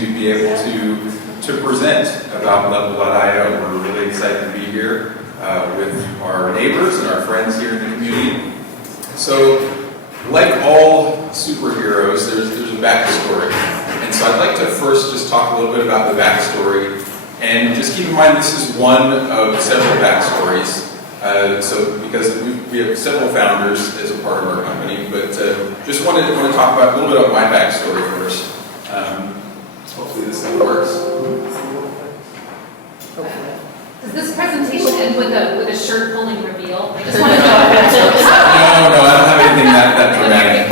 to be able to present about Level.io. We're really excited to be here with our neighbors and our friends here in the community. So, like all superheroes, there's a backstory. And so I'd like to first just talk a little bit about the backstory. And just keep in mind this is one of several backstories. Because we have several founders as a part of our company, but just want to talk about a little bit of my backstory first. Hopefully this thing works. Does this presentation end with a shirt pulling reveal? I just want to know. No, I don't have anything that dramatic.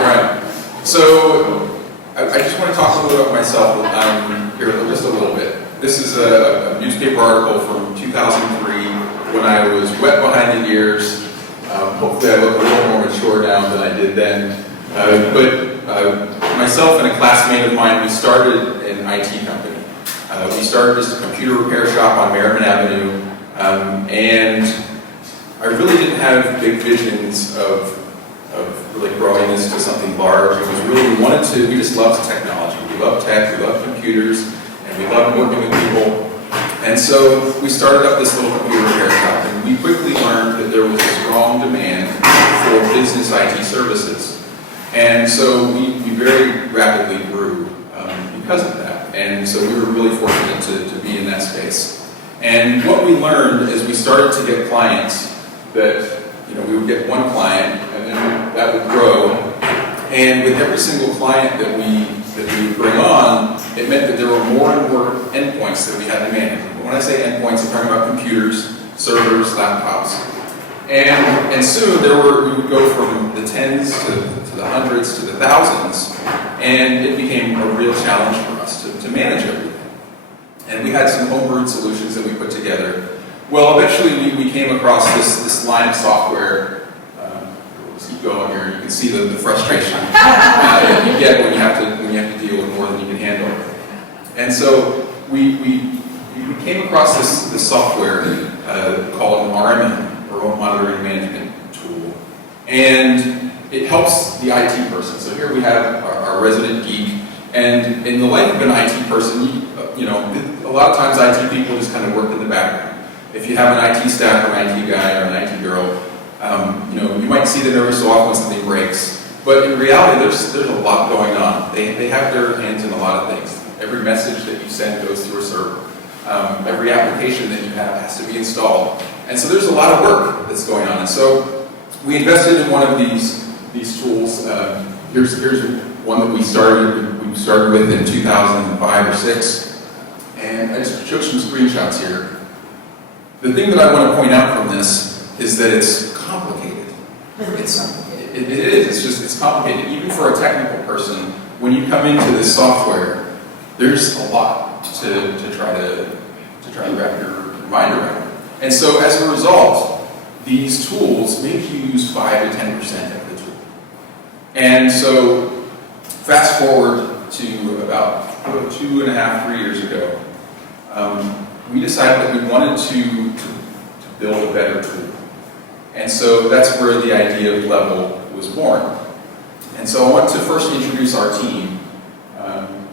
Right. So I just want to talk a little bit about myself here just a little bit. This is a newspaper article from 2003 when I was wet behind the ears. Hopefully I look a little more mature now than I did then. But myself and a classmate of mine, we started an IT company. We started as a computer repair shop on Merriman Avenue, and I really didn't have big visions of really growing this to something large. It was really, we just loved technology. We loved tech, we loved computers, and we loved working with people. And so we started up this little computer repair shop, and we quickly learned that there was a strong demand for business IT services. And so we very rapidly grew because of that. And so we were really fortunate to be in that space. And what we learned is we started to get clients that, we would get one client, and then that would grow. And with every single client that we would bring on, it meant that there were more and more endpoints that we had to manage. When I say endpoints, I'm talking about computers, servers, laptops. And soon we would go from the tens to the hundreds to the thousands, and it became a real challenge for us to manage everything. And we had some homebrewed solutions that we put together. Well, eventually we came across this line of software. Let's keep going here. You can see the frustration that you get when you have to deal with more than you can handle. And so we came across this software called an RMM, Remote Monitoring Management Tool, and it helps the IT person. So here we have our resident geek, and in the life of an IT person, a lot of times IT people just kind of work in the background. If you have an IT staff or an IT guy or an IT girl, you might see them every so often when something breaks. But in reality, there's a lot going on. They have their hands in a lot of things. Every message that you send goes through a server. Every application that you have has to be installed. And so there's a lot of work that's going on. And so we invested in one of these tools. Here's one that we started with in 2005 or 6. And I just showed some screenshots here. The thing that I want to point out from this is that it's complicated. It is. It's complicated. Even for a technical person, when you come into this software, there's a lot to try to wrap your mind around. And so as a result, these tools make you use 5 to 10% of the tool. And so fast forward to about 2.5, 3 years ago, we decided that we wanted to build a better tool. And so that's where the idea of Level was born. And so I want to first introduce our team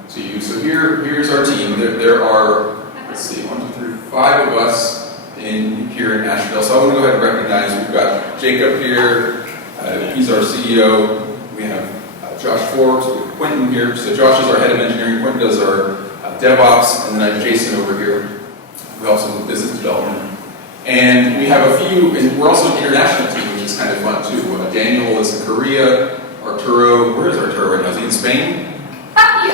to you. So here's our team. There are, let's see, 1, 2, 3, 5 of us here in Nashville. So I want to go ahead and recognize we've got Jacob here. He's our CEO. We have Josh Forbes, we have Quentin here. So Josh is our head of engineering. Quentin does our DevOps, and then I have Jason over here. We also do business development. And we have a few, and we're also an international team, which is kind of fun too. Daniel is in Korea. Arturo, where is Arturo right now? Is he in Spain? He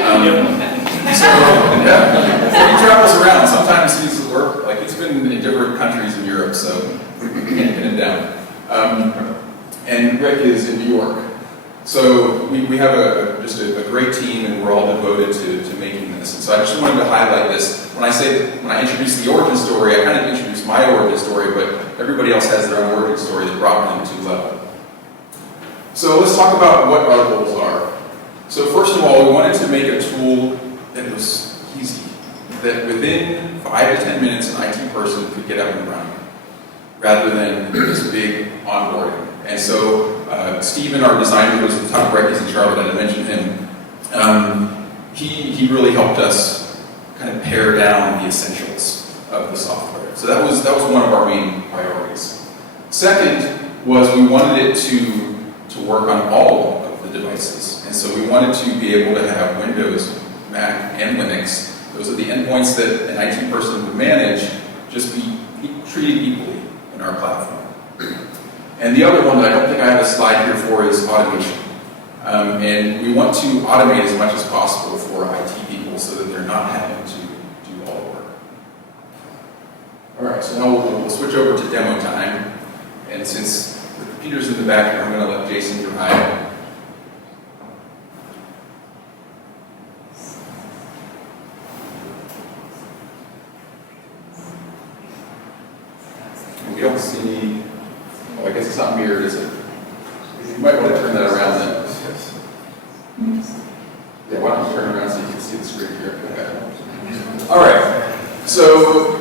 travels around. Sometimes he's at work. Like, he's been in different countries in Europe, so we can't pin him down. And Rick is in New York. So we have just a great team, and we're all devoted to making this. And so I just wanted to highlight this. When I introduce the origin story, I kind of introduce my origin story, but everybody else has their own origin story that brought them to Level. So let's talk about what our goals are. So first of all, we wanted to make a tool that was easy, that within 5 to 10 minutes an IT person could get up and running, rather than this big onboarding. And so Steven, our designer, who was at the top right, he's in Charlotte, and I mentioned him. he really helped us kind of pare down the essentials of the software. So that was one of our main priorities. Second was we wanted it to work on all of the devices. And so we wanted to be able to have Windows, Mac, and Linux. Those are the endpoints that an IT person would manage, just be treated equally in our platform. And the other one that I don't think I have a slide here for is automation. And we want to automate as much as possible for IT people so that they're not having to do all the work. All right, so now we'll switch over to demo time. And since the computer's in the back here, I'm going to let Jason drive. We don't see, oh, I guess it's not mirrored, is it? You might want to turn that around then. Yeah, why don't you turn around so you can see the screen here? Okay. All right. So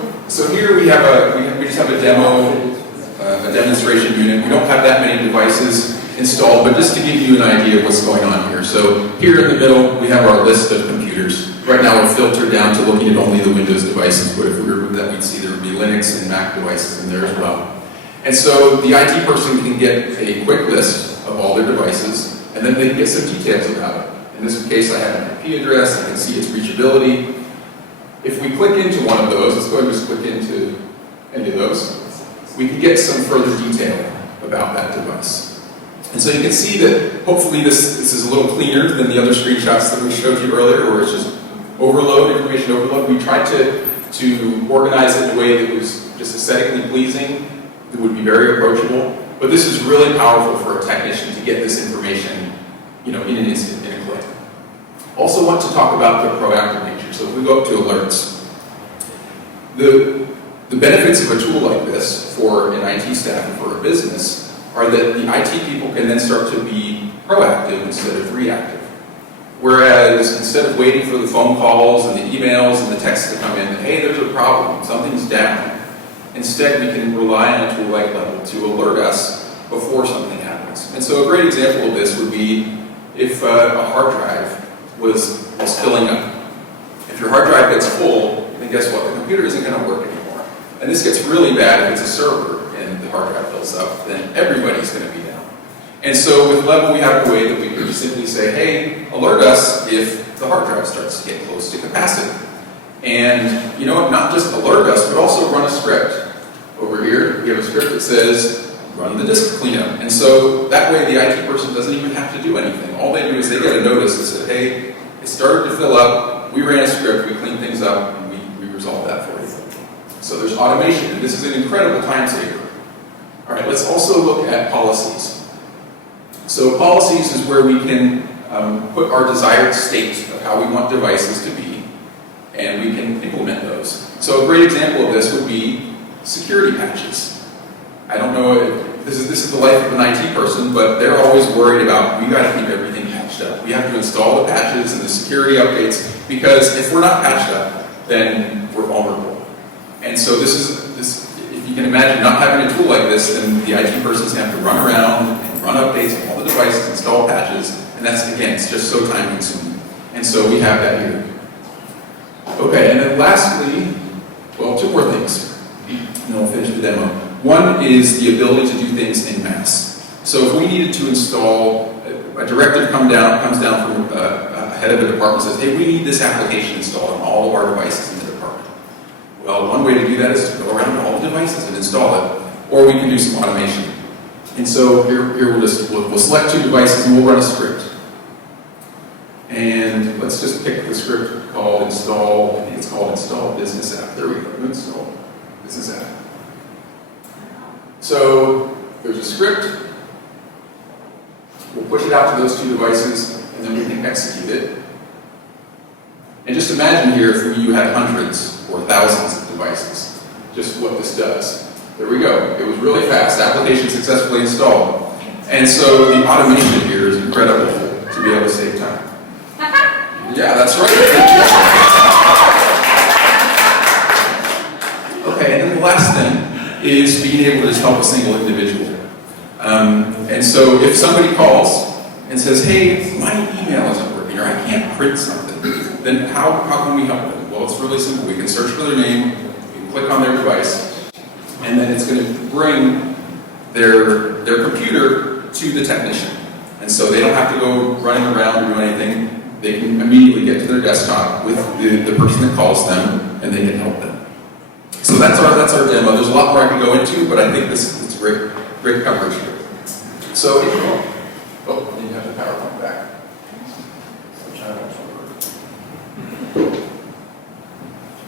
here we just have a demo, a demonstration unit. We don't have that many devices installed, but just to give you an idea of what's going on here. So here in the middle, we have our list of computers. Right now, we're filtered down to looking at only the Windows devices, but if we remove that, we'd see there would be Linux and Mac devices in there as well. And so the IT person can get a quick list of all their devices, and then they can get some details about it. In this case, I have an IP address, I can see its reachability. If we click into one of those, let's go ahead and just click into any of those, we can get some further detail about that device. And so you can see that hopefully this is a little cleaner than the other screenshots that we showed you earlier, where it's just information overload. We tried to organize it in a way that was just aesthetically pleasing, that would be very approachable. But this is really powerful for a technician to get this information, in an instant, in a click. Also want to talk about the proactive nature. So if we go up to alerts, the benefits of a tool like this for an IT staff and for a business are that the IT people can then start to be proactive instead of reactive. Whereas instead of waiting for the phone calls and the emails and the texts to come in, hey, there's a problem, something's down. Instead, we can rely on a tool like Level to alert us before something happens. And so a great example of this would be if a hard drive was filling up. If your hard drive gets full, then guess what? The computer isn't going to work anymore. And this gets really bad if it's a server and the hard drive fills up, then everybody's going to be down. And so with Level, we have a way that we can just simply say, hey, alert us if the hard drive starts to get close to capacity. And, not just alert us, but also run a script. Over here, we have a script that says, run the disk cleanup. And so that way the IT person doesn't even have to do anything. All they do is they get a notice that says, hey, it started to fill up, we ran a script, we cleaned things up, and we resolved that for you. So there's automation, and this is an incredible time saver. All right, let's also look at policies. So policies is where we can put our desired state of how we want devices to be, and we can implement those. So a great example of this would be security patches. I don't know if this is the life of an IT person, but they're always worried about, we got to keep everything patched up. We have to install the patches and the security updates, because if we're not patched up, then we're vulnerable. And so if you can imagine not having a tool like this, then the IT person's going to have to run around and run updates on all the devices, install patches, and that's, again, it's just so time consuming. And so we have that here. Okay, and then lastly, well, two more things. And then we'll finish the demo. One is the ability to do things en masse. So if we needed to install, a directive comes down from a head of a department says, hey, we need this application installed on all of our devices in the department. Well, one way to do that is to go around to all the devices and install it, or we can do some automation. And so here we'll select two devices and we'll run a script. And let's just pick the script called install, I think it's called install business app. There we go, install business app. So there's a script, we'll push it out to those two devices, and then we can execute it. And just imagine here if you had hundreds or thousands of devices, just what this does. There we go, it was really fast, application successfully installed. And so the automation here is incredible to be able to save time. Yeah, that's right. Okay, and then the last thing is being able to just help a single individual. And so if somebody calls and says, hey, my email isn't working, or I can't print something, then how can we help them? Well, it's really simple. We can search for their name, we can click on their device, and then it's going to bring their computer to the technician. And so they don't have to go running around or do anything. They can immediately get to their desktop with the person that calls them, and they can help them. So that's our demo. There's a lot more I can go into, but I think this is great coverage here. So, oh, I need to have the PowerPoint back.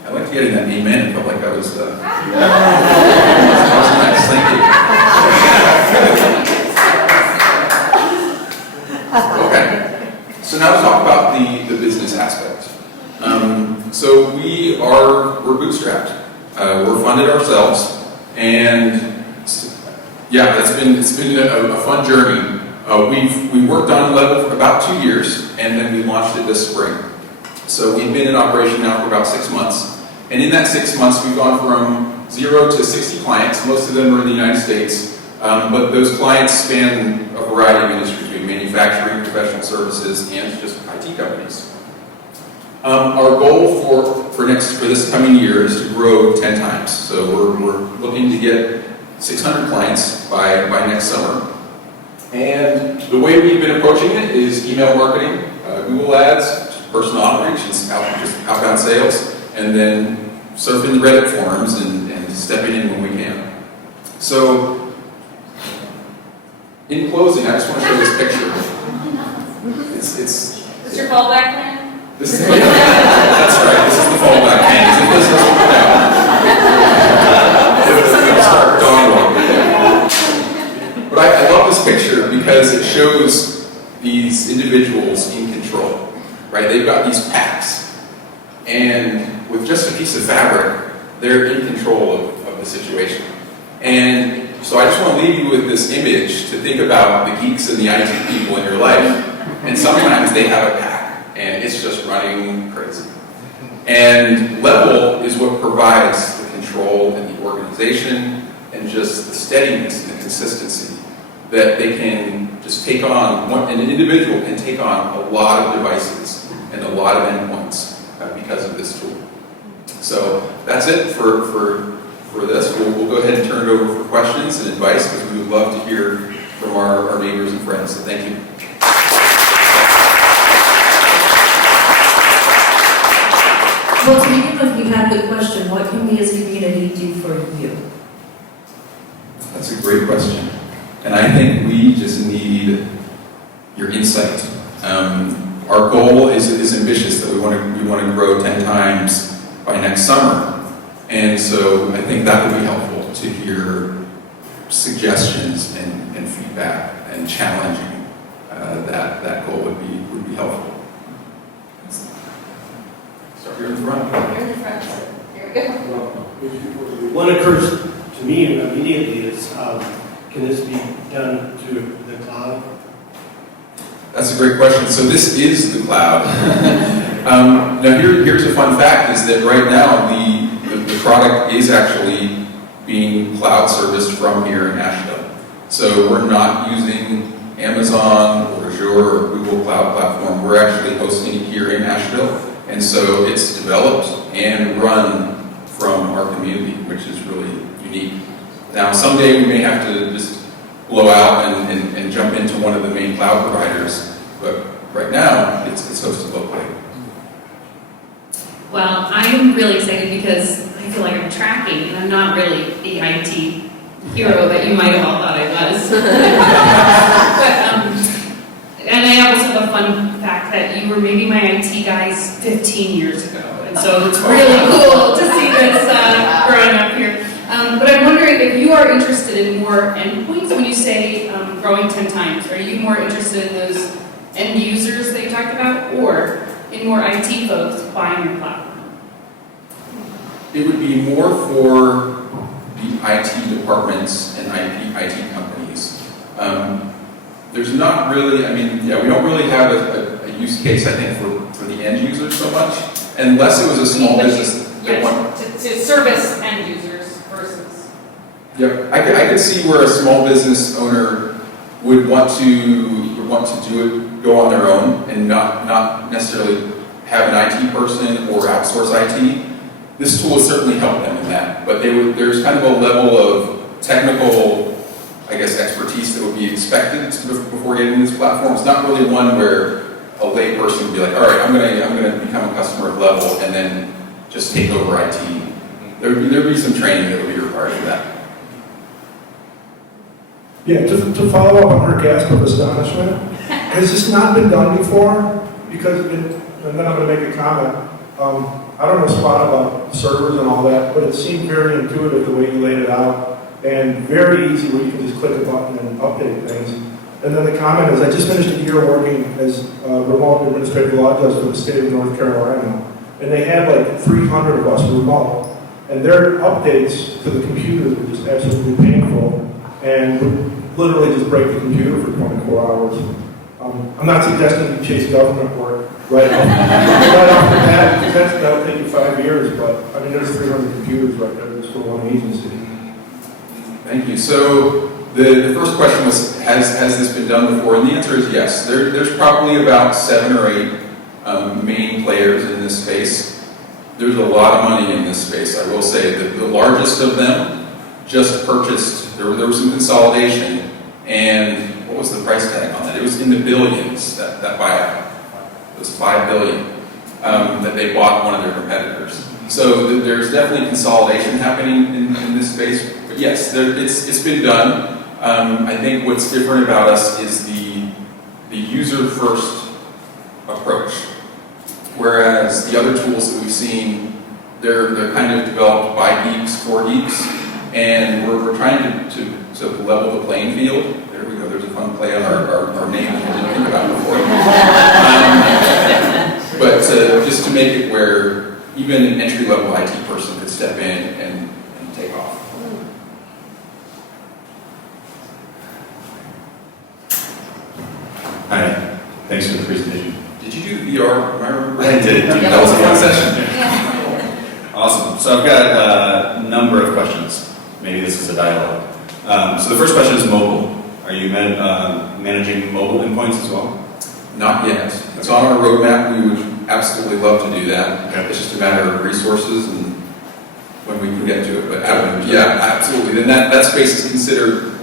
I liked getting that amen. It felt like I was that was nice. Thank you. Okay. So now to talk about the business aspect. So we're bootstrapped. We're funded ourselves, and yeah, it's been a fun journey. We've worked on Level for about 2 years, and then we launched it this spring. So we've been in operation now for about 6 months, and in that 6 months we've gone from 0 to 60 clients. Most of them are in the United States, but those clients span a variety of industries: manufacturing, professional services, and just IT companies. Our goal for this coming year is to grow 10 times. So we're looking to get 600 clients by next summer. And the way we've been approaching it is email marketing, Google Ads, personal outreach, just outbound sales, and then surfing the Reddit forums and stepping in when we can. So, in closing, I just want to show this picture. It's Is this your fallback plan? that's right. This is the fallback plan. If this doesn't work out, it'll start dawning on me. But I love this picture because it shows these individuals in control. Right? They've got these packs, and with just a piece of fabric, they're in control of the situation. And so I just want to leave you with this image to think about the geeks and the IT people in your life. And sometimes they have a pack, and it's just running crazy. And Level is what provides the control and the organization and just the steadiness and the consistency that they can just take on. An individual can take on a lot of devices and a lot of endpoints because of this tool. So that's it for this. We'll go ahead and turn it over for questions and advice, because we would love to hear from our neighbors and friends. So thank you. Well, to begin with, we have the question, what can we as a community do for you? That's a great question. And I think we just need your insight. Our goal is ambitious, that we want to grow 10 times by next summer. And so I think that would be helpful to hear suggestions and feedback and challenging. That goal would be helpful. Start here in the front. Here in the front. Here we go. What occurs to me immediately is, can this be done to the cloud? That's a great question. So this is the cloud. Now here's a fun fact, is that right now the product is actually being cloud serviced from here in Asheville. So we're not using Amazon or Azure or Google Cloud Platform. We're actually hosting it here in Asheville. And so it's developed and run from our community, which is really unique. Now someday we may have to just blow out and jump into one of the main cloud providers, but right now it's hosted locally. Well, I'm really excited because I feel like I'm tracking, and I'm not really the IT hero that you might have all thought I was. And I also have a fun fact that you were maybe my IT guys 15 years ago, and so it's really cool to see this growing up here. But I'm wondering if you are interested in more endpoints when you say growing 10 times. Are you more interested in those end users that you talked about, or in more IT folks buying your platform? It would be more for the IT departments and IT companies. There's not really, we don't really have a use case, I think, for the end users so much, unless it was a small business that wanted to service end users versus. Yeah, I could see where a small business owner would want to do it, go on their own, and not necessarily have an IT person or outsource IT. This tool has certainly helped them in that, but there's kind of a level of technical, I guess, expertise that would be expected before getting this platform. It's not really one where a lay person would be like, all right, I'm gonna become a customer of Level and then just take over IT. There'd be some training that would be required for that. Yeah, to follow up on her gasp of astonishment, has this not been done before? Because, and then I'm going to make a comment. I don't know spot about servers and all that, but it seemed very intuitive the way you laid it out, and very easy where you can just click a button and update things. And then the comment is, I just finished a year working as a remote administrative law judge for the state of North Carolina, and they had like 300 of us remote, and their updates to the computers were just absolutely painful, and would literally just break the computer for 24 hours. I'm not suggesting you chase government work right off the bat, because that'll take you 5 years, but I mean, there's 300 computers right there just for one agency. Thank you. So the first question was, has this been done before? And the answer is yes. There's probably about 7 or 8 main players in this space. There's a lot of money in this space. I will say that the largest of them just purchased, there was some consolidation, and what was the price tag on that? It was in the billions, that buyout. It was $5 billion that they bought one of their competitors. So there's definitely consolidation happening in this space. But yes, it's been done. I think what's different about us is the user-first approach. Whereas the other tools that we've seen, they're kind of developed by geeks for geeks, and we're trying to level the playing field. There we go. There's a fun play on our name that we didn't think about before. But just to make it where even an entry-level IT person could step in and take off. Hi, thanks for the presentation. Did you do VR? Am I remembering? I did. That was a fun session. Awesome. So I've got a number of questions. Maybe this is a dialogue. So the first question is mobile. Are you managing mobile endpoints as well? Not yet. It's on our roadmap. We would absolutely love to do that. Okay. It's just a matter of resources and when we can get to it. But yeah, absolutely. Then that space is considered,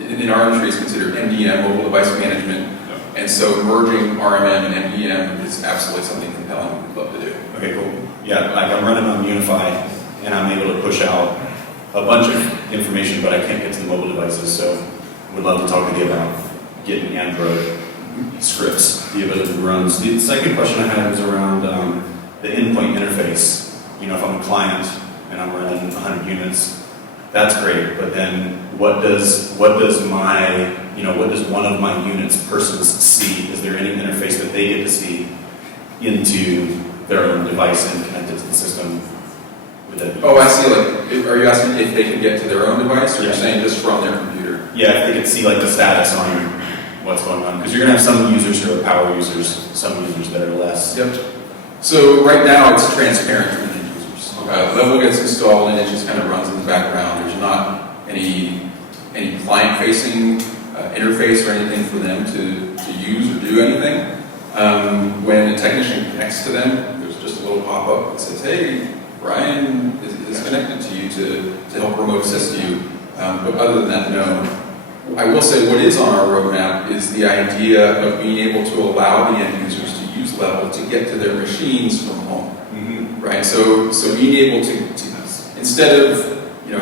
in our industry, is considered MDM, mobile device management. And so merging RMM and MDM is absolutely something compelling we'd love to do. Okay, cool. Yeah, like I'm running on Unify, and I'm able to push out a bunch of information, but I can't get to the mobile devices, so would love to talk with you about getting Android scripts, the ability to run. So the second question I had was around the endpoint interface. You know, if I'm a client and I'm running 100 units, that's great, but then what does one of my units persons see? Is there any interface that they get to see into their own device and connect it to the system? Oh, I see. Like, are you asking if they can get to their own device, or you're saying just from their computer? Yeah, if they could see like the status on what's going on, because you're going to have some users who are power users, some users that are less. Yep. So right now it's transparent to the end users. Level gets installed and it just kind of runs in the background. There's not any client-facing interface or anything for them to use or do anything. When a technician connects to them, there's just a little pop-up that says, "Hey, Brian is connected to you to help remote assist you." But other than that, no. I will say what is on our roadmap is the idea of being able to allow the end users to use Level to get to their machines from home. Mm-hmm. Right? So being able to instead of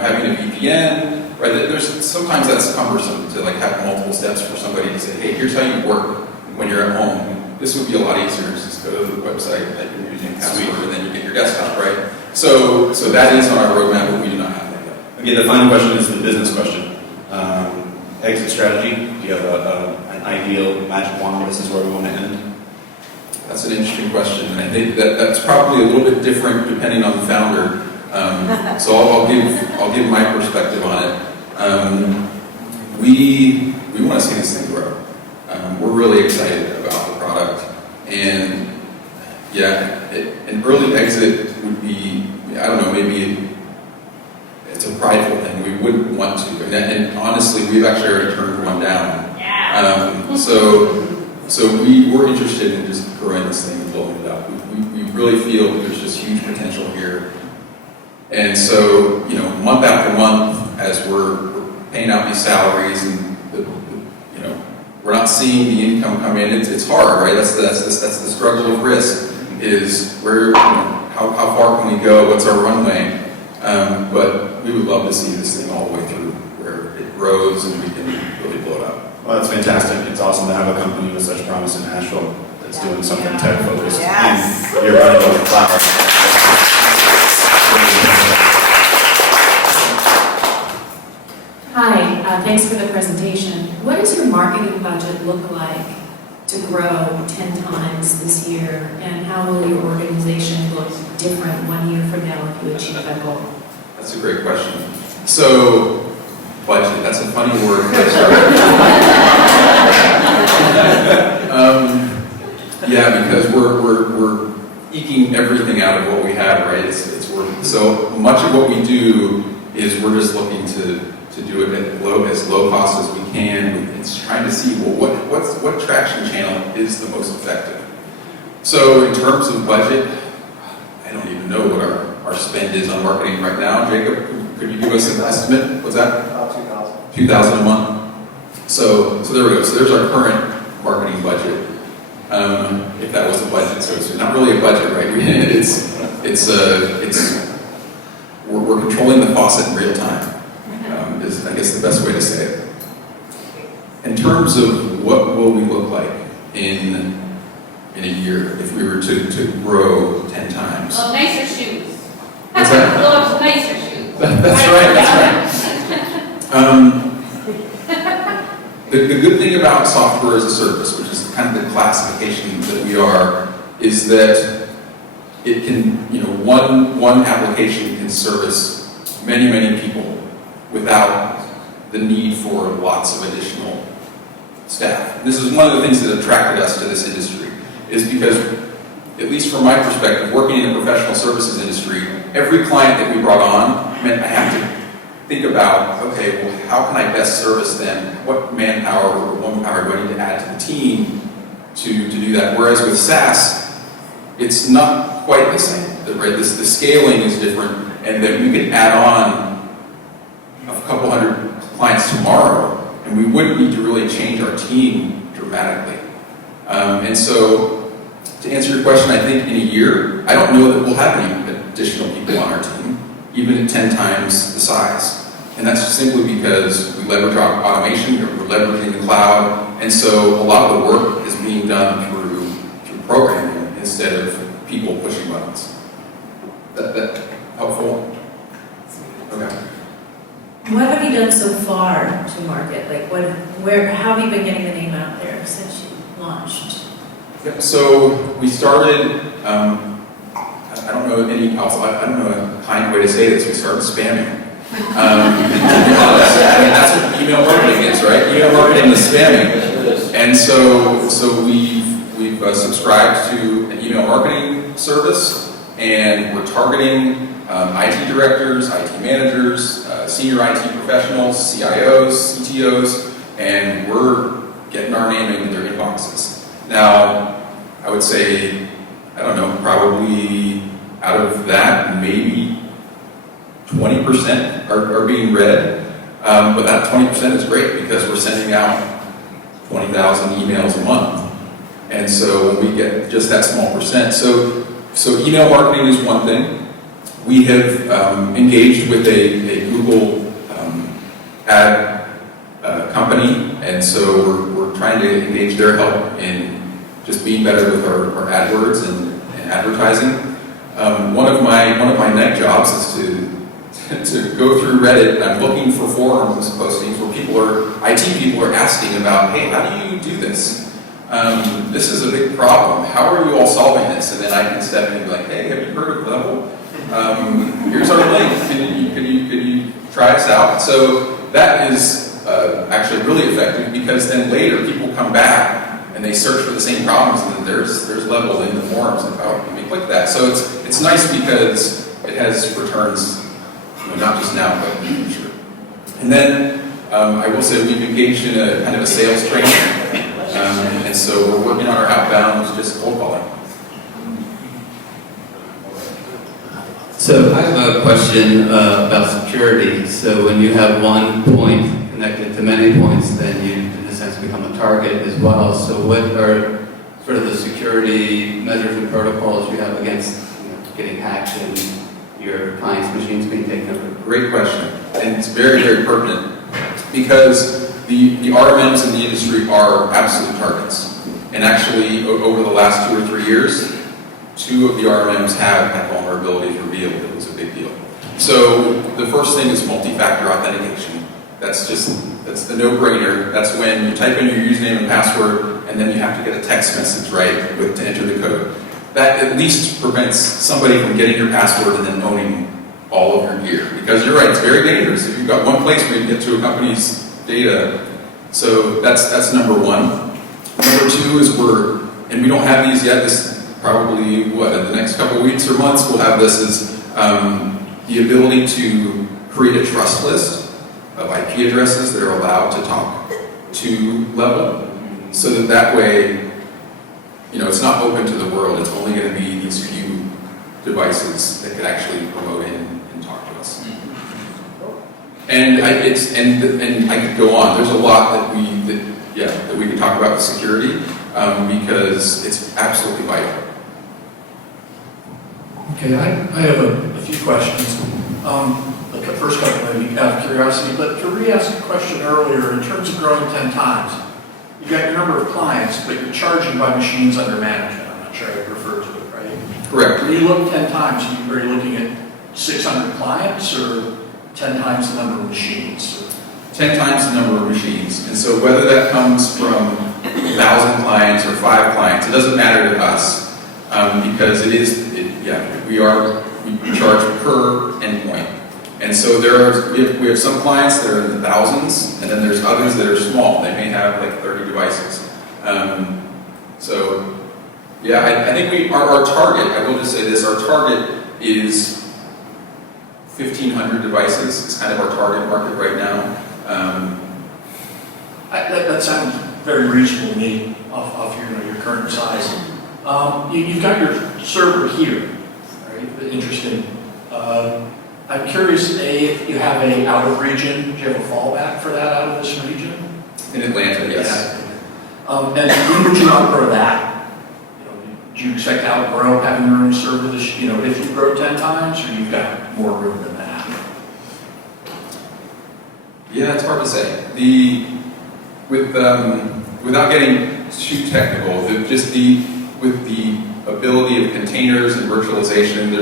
having a VPN, right? There's sometimes that's cumbersome to have multiple steps for somebody to say, "Hey, here's how you work when you're at home." This would be a lot easier. Just go to the website that you're using password, and then you get your desktop, right? So that is on our roadmap, but we do not have that yet. Okay, the final question is the business question. Exit strategy. Do you have an ideal magic wand? This is where we want to end. That's an interesting question, and I think that's probably a little bit different depending on the founder. So I'll give my perspective on it. We want to see this thing grow. We're really excited about the product, and an early exit would be, I don't know, maybe it's a prideful thing. We wouldn't want to, and honestly, we've actually already turned one down. Yeah. So we're interested in just growing this thing and building it up. We really feel there's just huge potential here. And so, month after month, as we're paying out these salaries and we're not seeing the income come in, it's hard, right? That's the struggle of risk, is how far can we go? What's our runway? But we would love to see this thing all the way through, where it grows and we can really blow it up. Well, that's fantastic. It's awesome to have a company with such promise in Nashville that's doing something tech-focused. Yes. And you're running over the cloud. Hi, thanks for the presentation. What does your marketing budget look like to grow 10 times this year? And how will your organization look different 1 year from now if you achieve that goal? That's a great question. So, budget, that's a funny word. Yeah, because we're eking everything out of what we have, right? It's working. So much of what we do is we're just looking to do it at as low cost as we can. It's trying to see, well, what traction channel is the most effective. So in terms of budget, I don't even know what our spend is on marketing right now. Jacob, could you give us an estimate? What's that? About 2,000. 2,000 a month. So there we go. So there's our current marketing budget. If that was a budget, so it's not really a budget, right? We're controlling the faucet in real time. Is I guess the best way to say it. In terms of what will we look like in a year if we were to grow 10 times? Well, nicer shoes. What's that? We'll have nicer shoes. That's right. The good thing about software as a service, which is kind of the classification that we are, is that it can, one application can service many, many people without the need for lots of additional staff. This is one of the things that attracted us to this industry, is because, at least from my perspective, working in the professional services industry, every client that we brought on meant I have to think about, okay, well, how can I best service them? What manpower or womanpower do I need to add to the team to do that? Whereas with SaaS, it's not quite the same. Right? The scaling is different, and then we can add on a couple hundred clients tomorrow, and we wouldn't need to really change our team dramatically. And so, to answer your question, I think in a year, I don't know that we'll have any additional people on our team, even at 10 times the size. And that's simply because we leverage our automation, we're leveraging the cloud, and so a lot of the work is being done through programming instead of people pushing buttons. That helpful? Okay. What have you done so far to market? Like, how have you been getting the name out there since you launched? Yep. So we started. I don't know a kind way to say this. We started spamming. That's what email marketing is, right? Email marketing is spamming, and so we've subscribed to an email marketing service, and we're targeting IT directors, IT managers, senior IT professionals, CIOs, CTOs, and we're getting our name into their inboxes. Now, I would say, I don't know, probably out of that, maybe 20% are being read, but that 20% is great because we're sending out 20,000 emails a month, and so when we get just that small percent, so email marketing is one thing. We have engaged with a Google ad company, and so we're trying to engage their help in just being better with our AdWords and advertising. One of my neck jobs is to go through Reddit, and I'm looking for forums postings where IT people are asking about, hey, how do you do this? This is a big problem. How are you all solving this? And then I can step in and be like, hey, have you heard of Level? Here's our link. Could you try us out? So that is actually really effective, because then later people come back and they search for the same problems, and then there's Level in the forums about, let me click that. So it's nice because it has returns, not just now, but in the future. And then I will say we've engaged in a kind of a sales training, and so we're working on our outbound, just cold calling. So I have a question about security. So when you have one point connected to many points, then you, in a sense, become a target as well. So what are sort of the security measures and protocols you have against getting hacked and your clients' machines being taken over? Great question, and it's very, very pertinent because the RMMs in the industry are absolute targets. And actually, over the last 2 or 3 years, 2 of the RMMs have had vulnerabilities revealed. It was a big deal. So the first thing is multi-factor authentication. That's the no-brainer. That's when you type in your username and password, and then you have to get a text message, right, to enter the code. That at least prevents somebody from getting your password and then owning all of your gear. Because you're right, it's very dangerous. If you've got one place where you can get to a company's data, so that's number one. Number 2 is and we don't have these yet, this probably, in the next couple of weeks or months, we'll have this as the ability to create a trust list of IP addresses that are allowed to talk to level, so that way, it's not open to the world. It's only going to be these few devices that can actually promote and talk to us. And I could go on. There's a lot that we can talk about with security because it's absolutely vital. Okay, I have a few questions. The first couple may be out of curiosity, but to re-ask a question earlier, in terms of growing 10 times, you've got your number of clients, but you're charging by machines under management. I'm not sure I refer to it, right? Correct. When you look 10 times, are you looking at 600 clients or 10 times the number of machines? 10 times the number of machines. And so whether that comes from 1,000 clients or 5 clients, it doesn't matter to us because we charge per endpoint. And so we have some clients that are in the thousands, and then there's others that are small. They may have like 30 devices. I think our target, I will just say this, our target is 1,500 devices. It's kind of our target market right now. That sounds very reasonable to me off your current size. You've got your server here, right? Interesting. I'm curious, if you have a out of region, do you have a fallback for that out of this region? In Atlanta, yes. And when would you outgrow that? Do you expect to outgrow having your own server if you grow 10 times, or you've got more room than that? Yeah, it's hard to say. Without getting too technical, with the ability of containers and virtualization,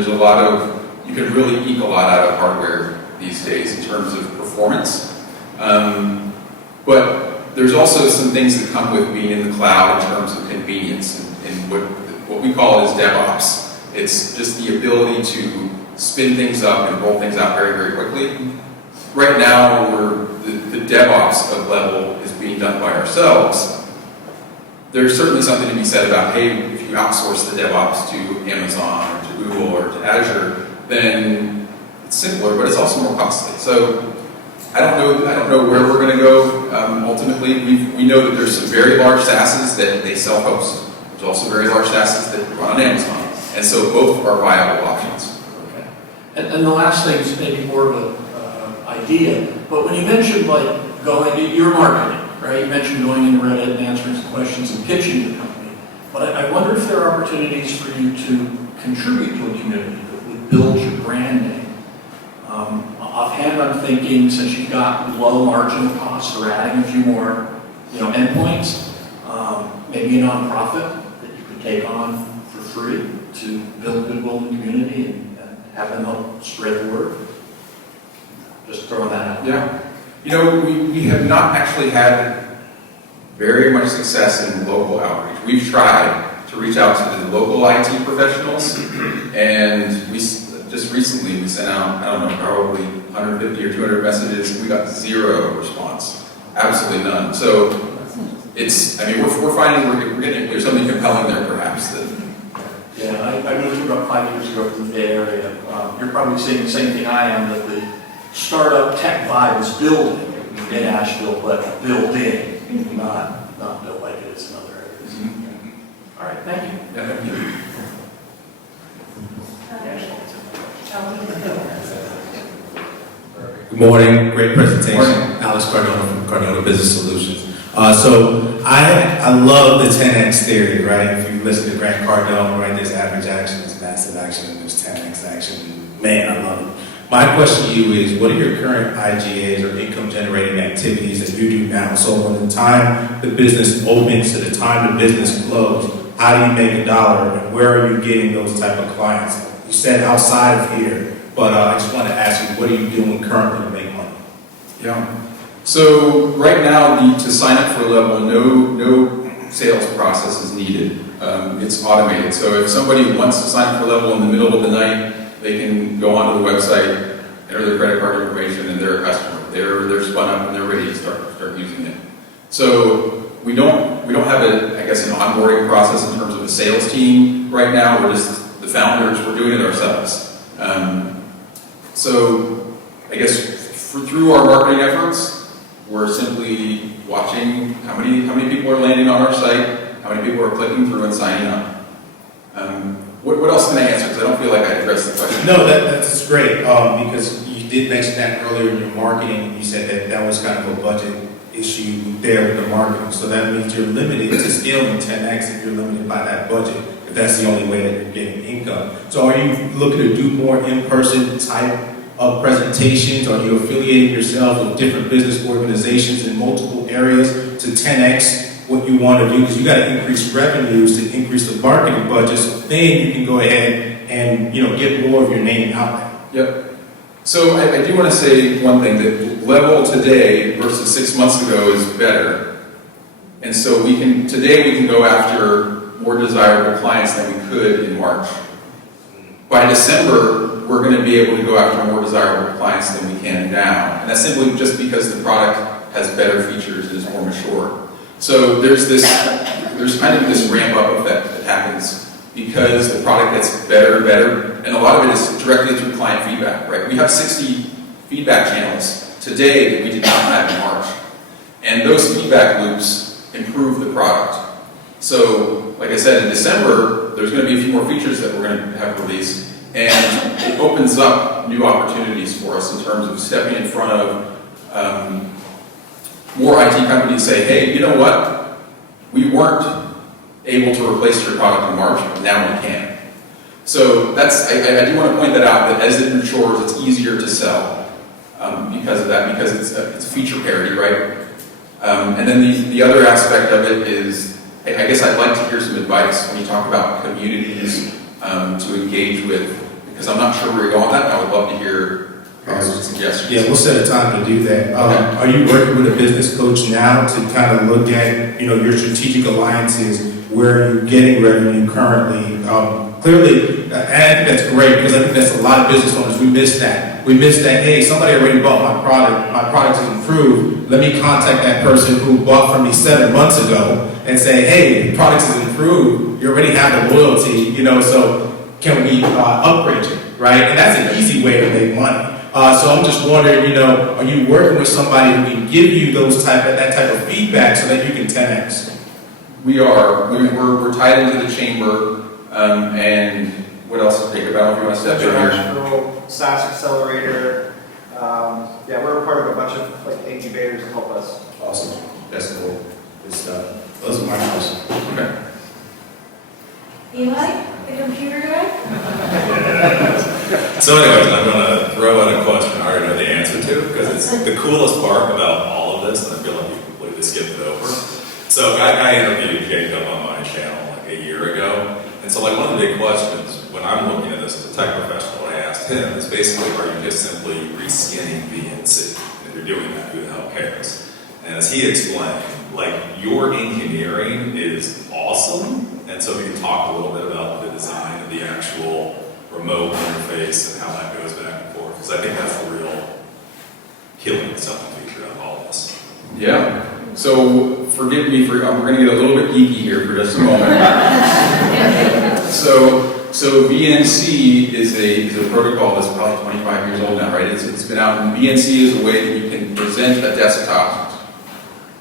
you can really eke a lot out of hardware these days in terms of performance. But there's also some things that come with being in the cloud in terms of convenience and what we call is DevOps. It's just the ability to spin things up and roll things out very, very quickly. Right now, the DevOps of level is being done by ourselves. There's certainly something to be said about, hey, if you outsource the DevOps to Amazon or to Google or to Azure, then it's simpler, but it's also more costly. So I don't know where we're going to go ultimately. We know that there's some very large SaaSes that they self-host. There's also very large SaaSes that run on Amazon. And so both are viable options. Okay. And the last thing is maybe more of an idea, but when you mentioned your marketing, right? You mentioned going into Reddit and answering some questions and pitching the company. But I wonder if there are opportunities for you to contribute to a community that would build your brand name. Offhand, I'm thinking, since you've got low marginal costs for adding a few more, endpoints, maybe a nonprofit that you could take on for free to build goodwill in the community and have them help spread the word. Just throwing that out. Yeah. We have not actually had very much success in local outreach. We've tried to reach out to the local IT professionals, and just recently we sent out, probably 150 or 200 messages. We got 0 response. Absolutely none. So we're finding there's something compelling there perhaps. Yeah, I moved here about 5 years ago from the Bay Area. You're probably seeing the same thing I am, that the startup tech vibe is building in Asheville, but building, not built like it is in other areas. All right, thank you. Yeah, thank you. Shall we Morning, great presentation. Morning. Alex Cardona from Cardona Business Solutions. So I love the 10X theory, right? If you listen to Grant Cardone, right, there's average action, there's massive action, and there's 10X action. Man, I love it. My question to you is, what are your current IGAs or income generating activities that you do now? So from the time the business opens to the time the business closes, how do you make $1 and where are you getting those type of clients? You said outside of here, but I just want to ask you, what are you doing currently to make money? Yeah. So right now, to sign up for a level, no sales process is needed. It's automated. So if somebody wants to sign up for a level in the middle of the night, they can go onto the website, enter their credit card information, and they're a customer. They're spun up and they're ready to start using it. So we don't have an onboarding process in terms of a sales team right now. We're just the founders. We're doing it ourselves. So I guess through our marketing efforts, we're simply watching how many people are landing on our site, how many people are clicking through and signing up. What else can I answer? Because I don't feel like I addressed the question. No, that's great, because you did mention that earlier in your marketing. You said that was kind of a budget issue there with the marketing. So that means you're limited to scaling 10X if you're limited by that budget, if that's the only way that you're getting income. So are you looking to do more in-person type of presentations? Are you affiliating yourself with different business organizations in multiple areas to 10X what you want to do? Because you got to increase revenues to increase the marketing budget, so then you can go ahead and get more of your name out there. Yep. So I do want to say one thing, that level today versus 6 months ago is better. And so today we can go after more desirable clients than we could in March. By December, we're going to be able to go after more desirable clients than we can now. And that's simply just because the product has better features and is more mature. So there's kind of this ramp up effect that happens because the product gets better and better. And a lot of it is directly through client feedback, right? We have 60 feedback channels today that we did not have in March. And those feedback loops improve the product. So, like I said, in December, there's going to be a few more features that we're going to have released. And it opens up new opportunities for us in terms of stepping in front of more IT companies say, hey, you know what? We weren't able to replace your product in March, but now we can. So I do want to point that out, that as it matures, it's easier to sell because of that, because it's feature parity, right? And then the other aspect of it is, I guess I'd like to hear some advice when you talk about communities to engage with, because I'm not sure where you're going with that, and I would love to hear some suggestions. Yeah, we'll set a time to do that. Are you working with a business coach now to kind of look at your strategic alliances, where you're getting revenue currently? Clearly, and I think that's great, because I think that's a lot of business owners. We miss that. We miss that, hey, somebody already bought my product is improved. Let me contact that person who bought from me 7 months ago and say, hey, the product is improved. You already have the loyalty, so can we upgrade you, right? And that's an easy way to make money. So I'm just wondering, are you working with somebody who can give you that type of feedback so that you can 10X? We are. We're tied into the chamber. And what else to think about if you want to step in here? International SaaS Accelerator. We're part of a bunch of incubators to help us. Awesome. That's cool. Good stuff. Those are my questions. Okay. Eli, the computer guy? So anyways, I'm going to throw in a question I already know the answer to, because it's the coolest part about all of this, and I feel like you completely skipped it over. So I interviewed Jacob on my channel a year ago, and so one of the big questions when I'm looking at this as a tech professional, what I asked him is basically, are you just simply reskinning VNC? If you're doing that, who the hell cares? And as he explained, your engineering is awesome, and so we can talk a little bit about the design of the actual remote interface and how that goes back and forth, because I think that's the real killing selling feature of all this. Yeah. So forgive me we're going to get a little bit geeky here for just a moment. So VNC is a protocol that's probably 25 years old now, right? It's been out, and VNC is a way that you can present a desktop,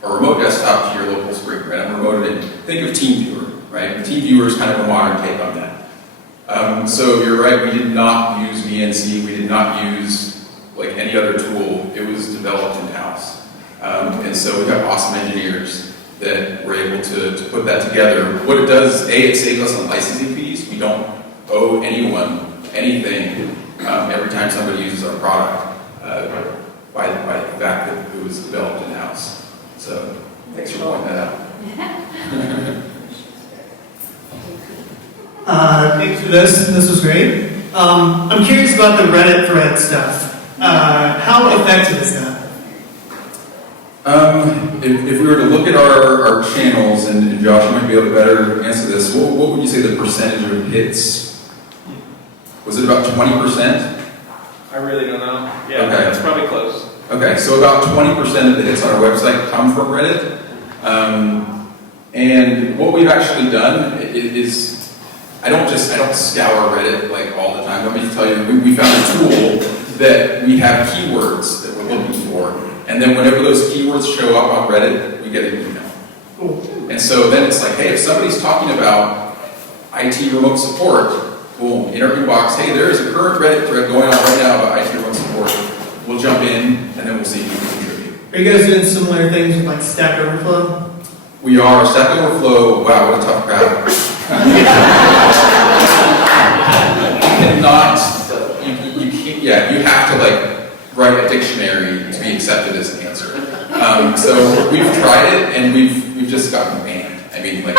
a remote desktop to your local screen, right? I'm remoted in. Think of TeamViewer, right? And TeamViewer is kind of a modern take on that. So you're right, we did not use VNC, we did not use like any other tool, it was developed in-house. And so we have awesome engineers that were able to put that together. What it does, it saves us on licensing fees. We don't owe anyone anything every time somebody uses our product by the fact that it was developed in-house. So thanks for pointing that out. Thanks for this. This was great. I'm curious about the Reddit thread stuff. How effective is that? If we were to look at our channels, and Josh might be able to better answer this, what would you say the percentage of hits? Was it about 20%? I really don't know. Yeah, Okay. that's probably close. Okay, so about 20% of the hits on our website come from Reddit. And what we've actually done is, I don't scour Reddit like all the time. Let me just tell you, we found a tool that we have keywords that we're looking for. And then whenever those keywords show up on Reddit, we get an email. Cool. And so then it's like, hey, if somebody's talking about IT remote support, boom, in our inbox, hey, there is a current Reddit thread going on right now about IT remote support. We'll jump in, and then we'll see if we can contribute. Are you guys doing similar things with like Stack Overflow? We are. Stack Overflow, wow, what a tough crowd. You cannot, you have to like write a dictionary to be accepted as an answer. So we've tried it, and we've just gotten banned. I mean, like.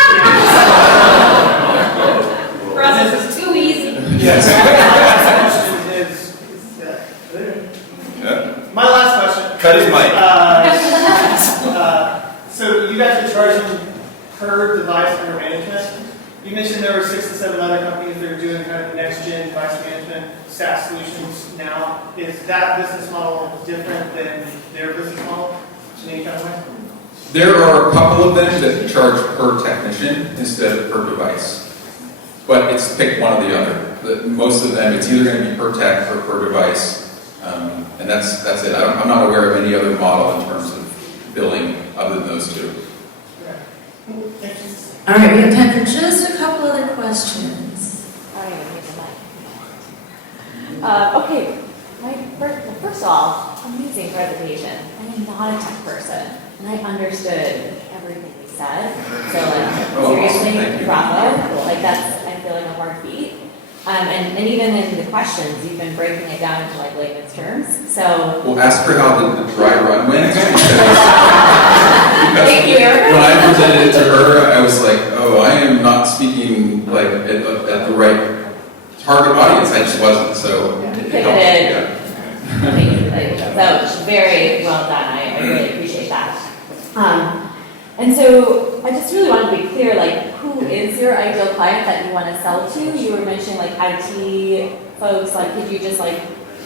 Process is too easy. Yes. My last question. Cut his mic. So you guys are charging per device under management. You mentioned there were 6 to 7 other companies that are doing kind of next-gen device management SaaS solutions now. Is that business model different than their business model in any kind of way? There are a couple of them that charge per technician instead of per device. But it's pick one or the other. Most of them, it's either going to be per tech or per device. And that's it. I'm not aware of any other model in terms of billing other than those two. All right, we have time for just a couple other questions. All right, here's the mic. Okay, first of all, amazing presentation. I am not a tech person, and I understood everything we said. So, seriously, bravo. Like that's, I'm feeling a hard beat. And even in the questions, you've been breaking it down into like layman's terms. So. Well, ask her how the dry run went. Thank you, Erica. When I presented it to her, I was like, oh, I am not speaking like at the right target audience. I just wasn't. So Pivoted. So very well done. I really appreciate that. And so I just really want to be clear, like, who is your ideal client that you want to sell to? You were mentioning like IT folks. Like, could you just like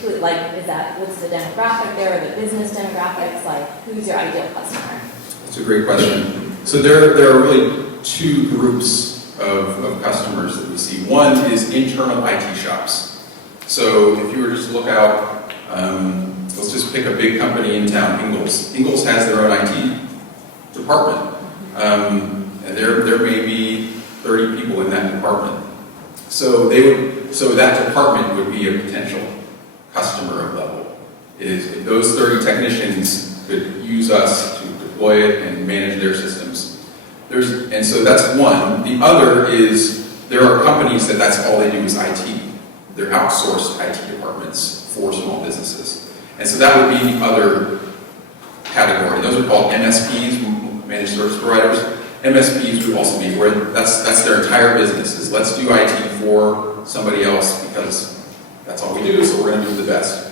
is that what's the demographic there, or the business demographics? Like, who's your ideal customer? That's a great question. So there are really two groups of customers that we see. One is internal IT shops. So if you were just to look out, let's just pick a big company in town, Ingalls. Ingalls has their own IT department. And there may be 30 people in that department. So that department would be a potential customer of Level. If those 30 technicians could use us to deploy it and manage their systems. And so that's one. The other is there are companies that's all they do is IT. They're outsourced IT departments for small businesses. And so that would be the other category. Those are called MSPs, managed service providers. MSPs would also be where that's their entire business is let's do IT for somebody else because that's all we do, so we're going to do the best.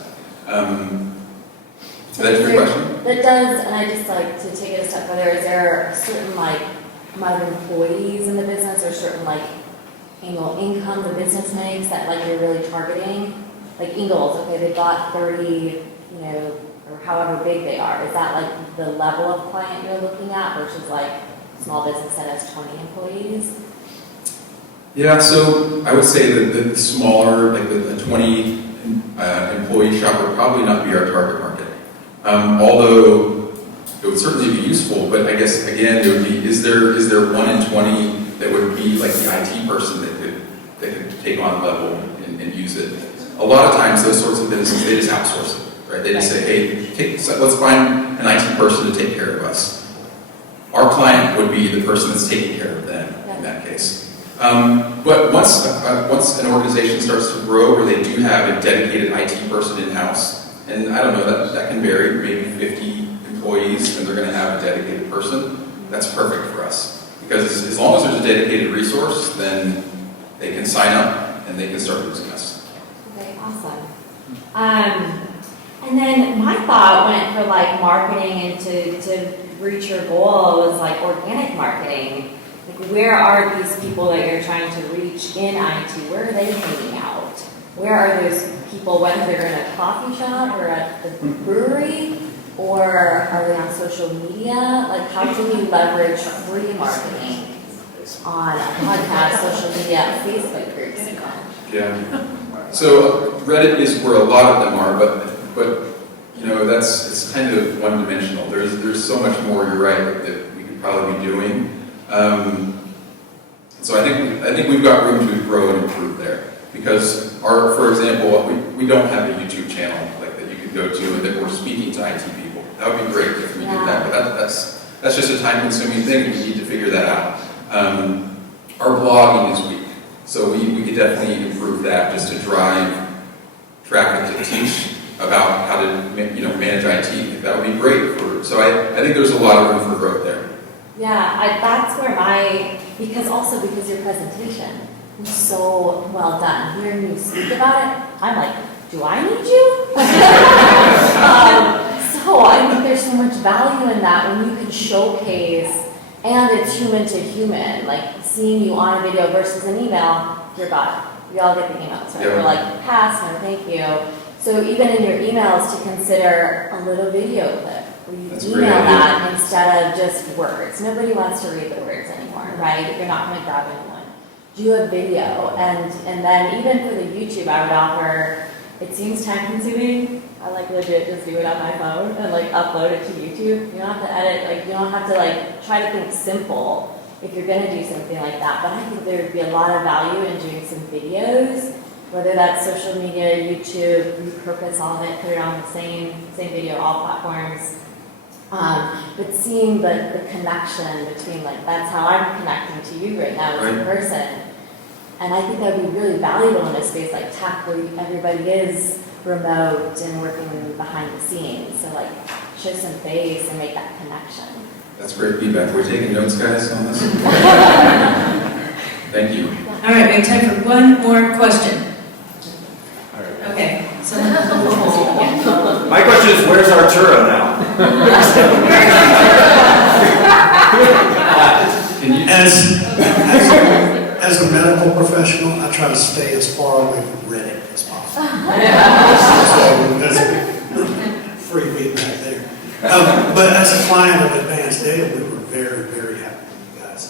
Does that answer your question? That does, and I just like to take it a step further. Is there certain like amount of employees in the business, or certain like annual income the business makes that like you're really targeting? Like Ingalls, okay, they've got 30, or however big they are. Is that like the level of client you're looking at versus like small business that has 20 employees? Yeah, so I would say that the smaller, like the 20 employee shop would probably not be our target market. Although it would certainly be useful, but I guess again, it would be, is there 1 in 20 that would be like the IT person that could take on Level and use it? A lot of times those sorts of businesses, they just outsource it, right? They just say, hey, let's find an IT person to take care of us. Our client would be the person that's taking care of them in that case. But once an organization starts to grow where they do have a dedicated IT person in-house, and I don't know, that can vary, maybe 50 employees, and they're going to have a dedicated person, that's perfect for us. Because as long as there's a dedicated resource, then they can sign up and they can start using us. Okay, awesome. And then my thought went for like marketing and to reach your goal was like organic marketing. Like where are these people that you're trying to reach in IT? Where are they hanging out? Where are those people, whether they're in a coffee shop or at the brewery, or are they on social media? Like how can you leverage free marketing on a podcast, social media, Facebook groups? Yeah. So Reddit is where a lot of them are, but you know, it's kind of one-dimensional. There's so much more, you're right, that we could probably be doing. So I think we've got room to grow and improve there. Because for example, we don't have a YouTube channel like that you could go to and that we're speaking to IT people. That would be great if we did that, but that's just a time-consuming thing. We need to figure that out. Our blogging is weak, so we could definitely improve that just to drive traffic to teach about how to manage IT. That would be great. So I think there's a lot of room for growth there. Yeah, that's where because your presentation was so well done. Hearing you speak about it, I'm like, do I need you? So I think there's so much value in that when you can showcase, and it's human to human, like seeing you on a video versus an email, you're gone. We all get the emails, right? Yeah. We're like, pass, no thank you. So even in your emails to consider a little video clip, where you That's email great idea. that instead of just words. Nobody wants to read the words anymore, right? You're not going to grab anyone. Do a video, and then even for the YouTube, I would offer. It seems time consuming. I like legit just do it on my phone and like upload it to YouTube. You don't have to edit, like you don't have to like try to think simple if you're going to do something like that. But I think there would be a lot of value in doing some videos, whether that's social media, YouTube, repurpose all of it, put it on the same video, all platforms. But seeing the connection between, like, that's how I'm connecting to you right now as a person. And I think that would be really valuable in a space like tech where everybody is remote and working behind the scenes. So, like, show some face and make that connection. That's great feedback. We're taking notes, guys, on this. Thank you. All right, we have time for one more question. Okay. My question is, where's Arturo now? As a medical professional, I try to stay as far away from Reddit as possible. So that's free feedback there. But as a client of Advanced Data, we were very, very happy with you guys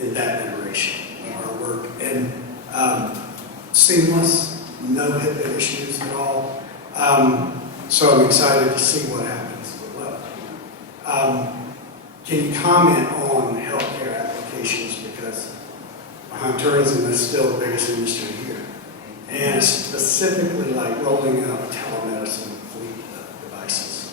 in that iteration of our work. And seamless, no HIPAA issues at all. So I'm excited to see what happens below. Can you comment on healthcare applications, because behind tourism is still the biggest industry here, and specifically like rolling out a telemedicine fleet of devices?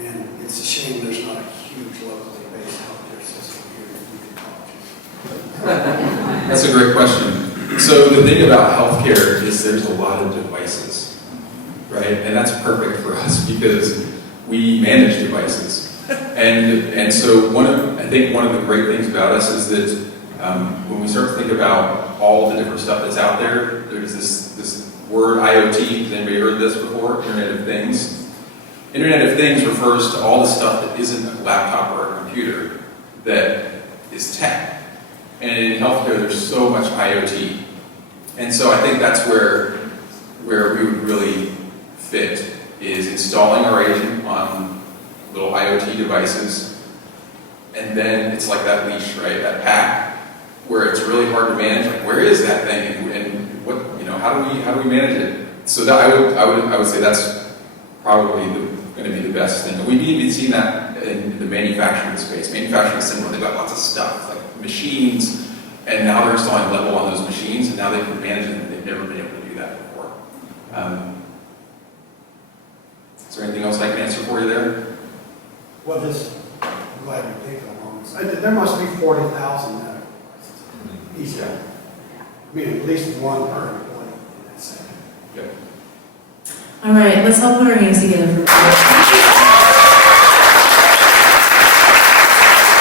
And it's a shame there's not a huge locally based healthcare system here that you can talk to. That's a great question. So the thing about healthcare is there's a lot of devices, right? And that's perfect for us because we manage devices. And so I think one of the great things about us is that when we start to think about all the different stuff that's out there, there's this word IoT. Has anybody heard this before? Internet of Things. Internet of Things refers to all the stuff that isn't a laptop or a computer that is tech. And in healthcare, there's so much IoT. And so I think that's where we would really fit, is installing our agent on little IoT devices. And then it's like that leash, right? That pack, where it's really hard to manage. Like, where is that thing? And what, how do we manage it? So that I would say that's probably going to be the best thing. We've even seen that in the manufacturing space. Manufacturing is similar. They've got lots of stuff, like machines, and now they're installing level on those machines, and now they can manage it, and they've never been able to do that before. answer for you there. Well, this, I'm glad you picked up on this. There must be 40,000 that are easy. I mean, at least one per employee in that sector. Okay. All right, let's all put our hands together for